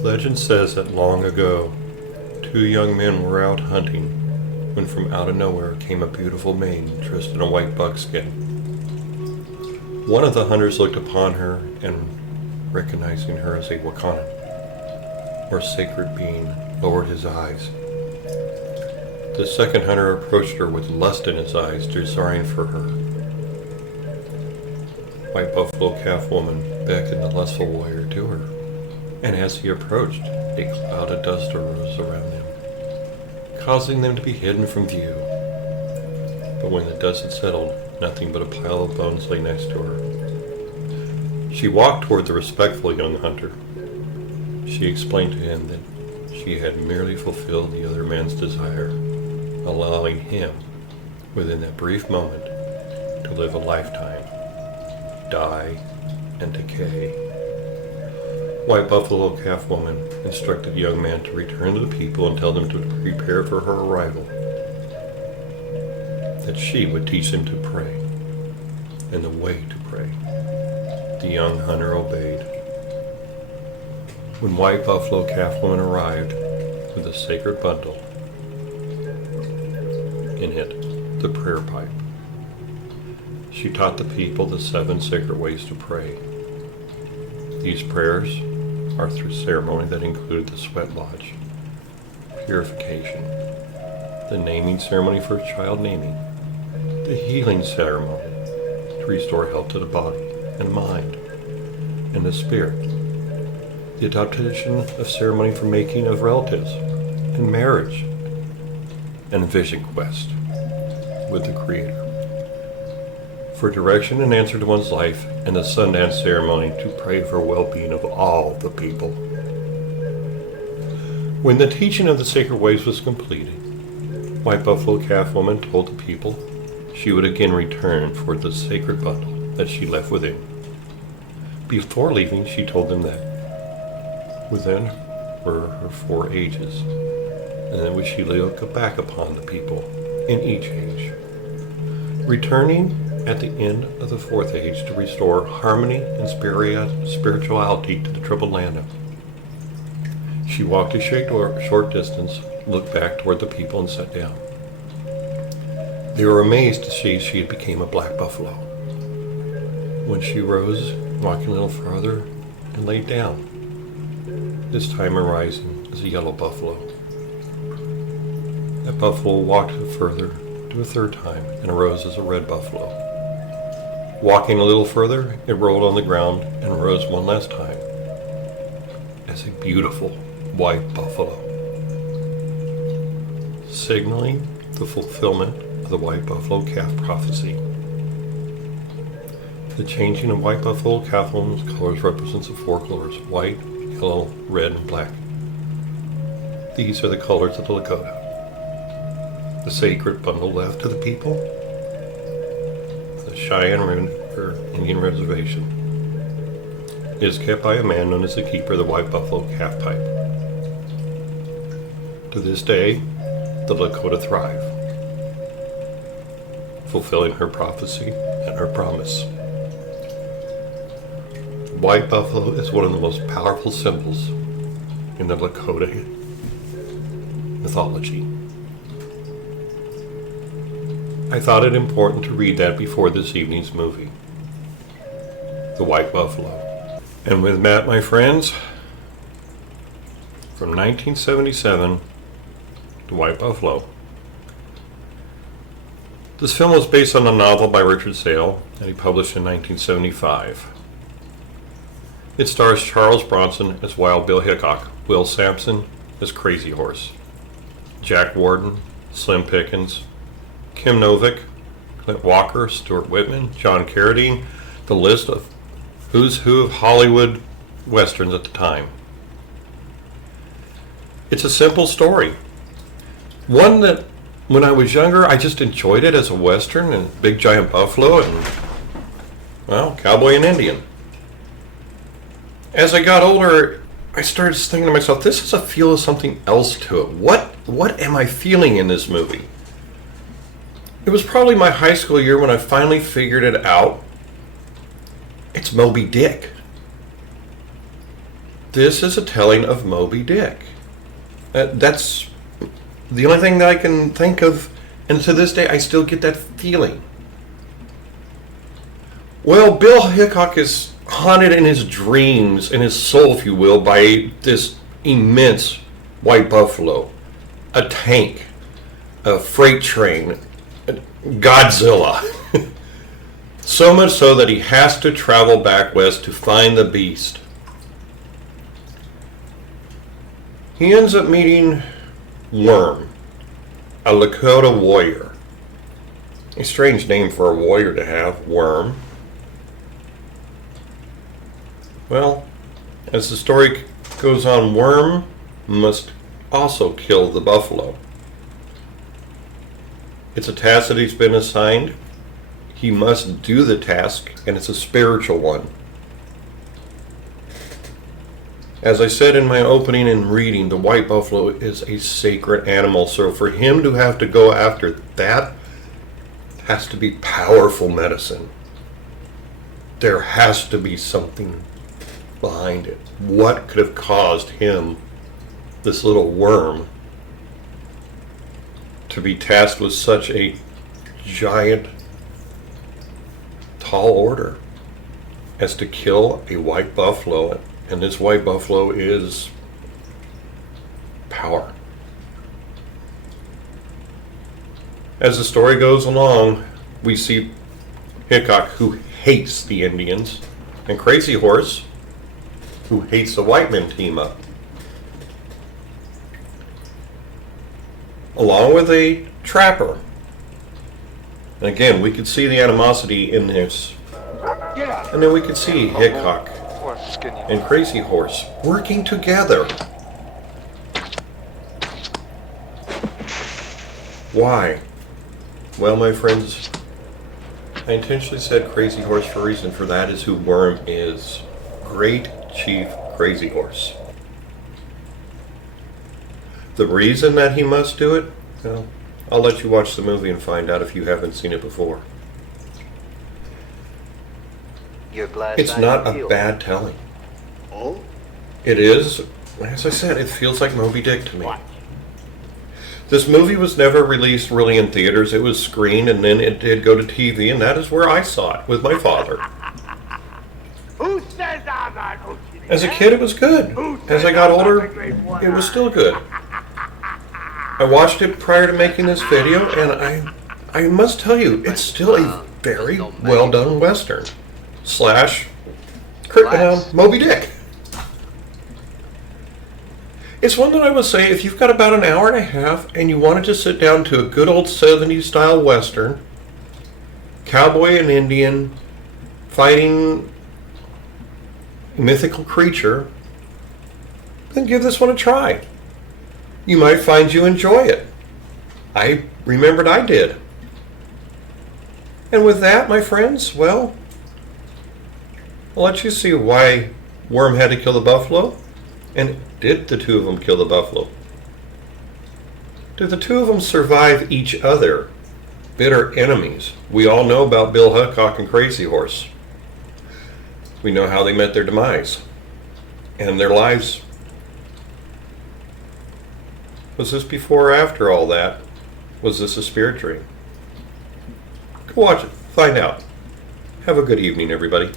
Legend says that long ago, two young men were out hunting when from out of nowhere came a beautiful maiden dressed in a white buckskin. One of the hunters looked upon her and, recognizing her as a Wakana, or sacred being, lowered his eyes. The second hunter approached her with lust in his eyes, desiring for her. White Buffalo Calf Woman beckoned the lustful warrior to her, and as he approached, a cloud of dust arose around them, causing them to be hidden from view. But when the dust had settled, nothing but a pile of bones lay next to her. She walked toward the respectful young hunter. She explained to him that she had merely fulfilled the other man's desire, allowing him, within that brief moment, to live a lifetime, die, and decay. White Buffalo Calf Woman instructed the young man to return to the people and tell them to prepare for her arrival, that she would teach them to pray, and the way to pray. The young hunter obeyed. When White Buffalo Calf Woman arrived with a sacred bundle, in it the prayer pipe, she taught the people the 7 sacred ways to pray. These prayers are through ceremony that included the sweat lodge, purification, the naming ceremony for child naming, the healing ceremony to restore health to the body and mind and the spirit, the adoption of ceremony for making of relatives and marriage, and a vision quest with the Creator, for direction and answer to one's life, and the Sundance ceremony to pray for well-being of all the people. When the teaching of the sacred ways was completed, White Buffalo Calf Woman told the people she would again return for the sacred bundle that she left within. Before leaving, she told them that within were her 4 ages, and then would she look back upon the people in each age, returning at the end of the 4th age to restore harmony and spirituality to the troubled land. She walked a short distance, looked back toward the people, and sat down. They were amazed to see she had become a black buffalo. When she rose, walking a little farther, and laid down, this time arising as a yellow buffalo. That buffalo walked further to a 3rd time and arose as a red buffalo. Walking a little further, it rolled on the ground and rose one last time as a beautiful white buffalo, signaling the fulfillment of the White Buffalo Calf prophecy. The changing of White Buffalo Calf Woman's colors represents the 4 colors: white, yellow, red, and black. These are the colors of the Lakota. The sacred bundle left to the people, the Cheyenne River Indian Reservation, is kept by a man known as the keeper of the White Buffalo Calf Pipe. To this day, the Lakota thrive, fulfilling her prophecy and her promise. White buffalo is one of the most powerful symbols in the Lakota mythology. I thought it important to read that before this evening's movie, The White Buffalo. And with that, my friends, from 1977, The White Buffalo. This film was based on a novel by Richard Sale that he published in 1975. It stars Charles Bronson as Wild Bill Hickok, Will Sampson as Crazy Horse, Jack Warden, Slim Pickens, Kim Novick, Clint Walker, Stuart Whitman, John Carradine, the list of who's who of Hollywood westerns at the time. It's a simple story. One that, when I was younger, I just enjoyed it as a western and big giant buffalo and, well, cowboy and Indian. As I got older, I started thinking to myself, this has a feel of something else to it. What am I feeling in this movie? It was probably my high school year when I finally figured it out. It's Moby Dick. This is a telling of Moby Dick. That's the only thing that I can think of, and to this day I still get that feeling. Well, Bill Hickok is haunted in his dreams, in his soul, if you will, by this immense white buffalo, a tank, a freight train, Godzilla. So much so that he has to travel back west to find the beast. He ends up meeting Worm, a Lakota warrior. A strange name for a warrior to have, Worm. Well, as the story goes on, Worm must also kill the buffalo. It's a task that he's been assigned. He must do the task, and it's a spiritual one. As I said in my opening and reading, the white buffalo is a sacred animal, so for him to have to go after that has to be powerful medicine. There has to be something behind it. What could have caused him, this little worm, to be tasked with such a giant, tall order as to kill a white buffalo? And this white buffalo is power. As the story goes along, we see Hickok, who hates the Indians, and Crazy Horse, who hates the white men, team up. Along with a trapper. And again, we could see the animosity in this. And then we could see Hickok and Crazy Horse working together. Why? Well, my friends, I intentionally said Crazy Horse for a reason, for that is who Worm is. Great Chief Crazy Horse. The reason that he must do it? Well, I'll let you watch the movie and find out if you haven't seen it before. It's not a bad telling. Oh? It is, as I said, it feels like Moby Dick to me. This movie was never released really in theaters. It was screened and then it did go to TV, and that is where I saw it with my father. Who says I'm not Uchi? As a kid, it was good. As I got older, it was still good. I watched it prior to making this video, and I must tell you, it's still a very well done Western. / Moby Dick. It's one that I would say, if you've got about an hour and a half and you wanted to sit down to a good old 70s style Western, cowboy and Indian, fighting a mythical creature, then give this one a try. You might find you enjoy it. I remembered I did. And with that, my friends, well, I'll let you see why Worm had to kill the buffalo. And did the two of them kill the buffalo? Did the two of them survive each other? Bitter enemies. We all know about Bill Hickok and Crazy Horse. We know how they met their demise and their lives. Was this before or after all that? Was this a spirit dream? Go watch it. Find out. Have a good evening, everybody.